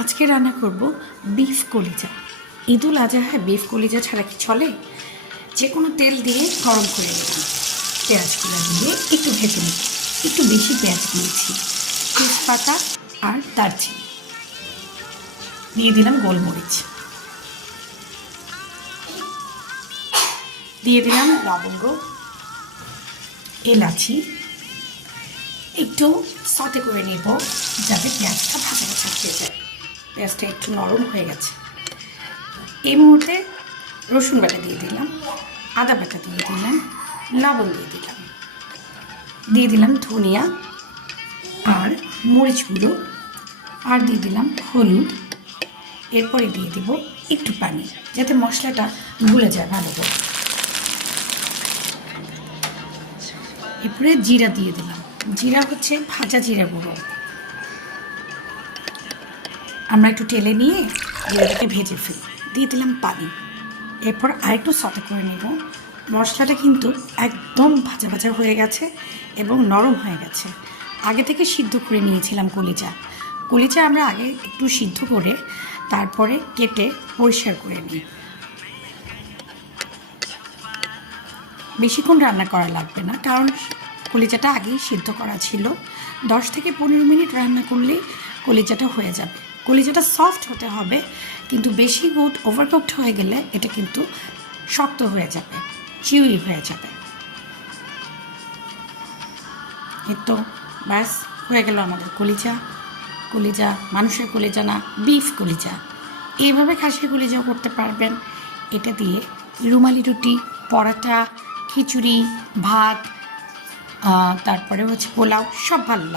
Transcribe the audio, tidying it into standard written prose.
আজকে রান্না করব বিফ কলিজা। ঈদুল আজহায় বিফ কলিজা ছাড়া কি চলে? যে কোনো তেল দিয়ে গরম করে নিলাম, পেঁয়াজগুলো দিয়ে একটু ভেজে নিই। একটু বেশি পেঁয়াজ দিয়েছি, তেজপাতা আর দারচিনি দিয়ে দিলাম, গোলমরিচ দিয়ে দিলাম, লবঙ্গ, এলাচি। একটু সতে করে নেব যাতে পেঁয়াজটা ভাজা ভাজা হয়ে যায়। পেঁয়াজটা একটু নরম হয়ে গেছে। এই মুহূর্তে রসুন বাটা দিয়ে দিলাম, আদা বাটা দিয়ে দিলাম, লবণ দিয়ে দিলাম ধনিয়া আর মরিচ গুঁড়ো, আর দিয়ে দিলাম হলুদ। এরপরে দিয়ে দেব একটু পানি যাতে মশলাটা ভুলে যায় ভালো করে। এরপরে জিরা দিয়ে দিলাম, জিরা হচ্ছে ভাজা জিরা গুঁড়ো। আমরা একটু টেলে নিয়ে জিরাটাকে ভেজে ফেলি। দিয়ে দিলাম পানি। এরপর আরেকটু সতে করে নেব। মশলাটা কিন্তু একদম ভাজা ভাজা হয়ে গেছে এবং নরম হয়ে গেছে। আগে থেকে সিদ্ধ করে নিয়েছিলাম কলিজা আমরা আগে একটু সিদ্ধ করে তারপরে কেটে পরিষ্কার করে নিই। বেশিক্ষণ রান্না করা লাগবে না, কারণ কলিজাটা আগেই সিদ্ধ করা ছিল। 10 থেকে 15 মিনিট রান্না করলেই কলিজাটা হয়ে যাবে। কলিজাটা সফট হতে হবে, কিন্তু বেশি ওভারকুকড হয়ে গেলে এটা কিন্তু শক্ত হয়ে যাবে, চিউই হয়ে যাবে। এই তো ব্যাস হয়ে গেল আমাদের কলিজা মানুষের কলিজা না, বিফ কলিজা। এইভাবে খাসির কলিজাও করতে পারবেন। এটা দিয়ে রুমালি রুটি, পরাটা, খিচুড়ি, ভাত, তারপরে হচ্ছে পোলাও, সব ভালো লাগে।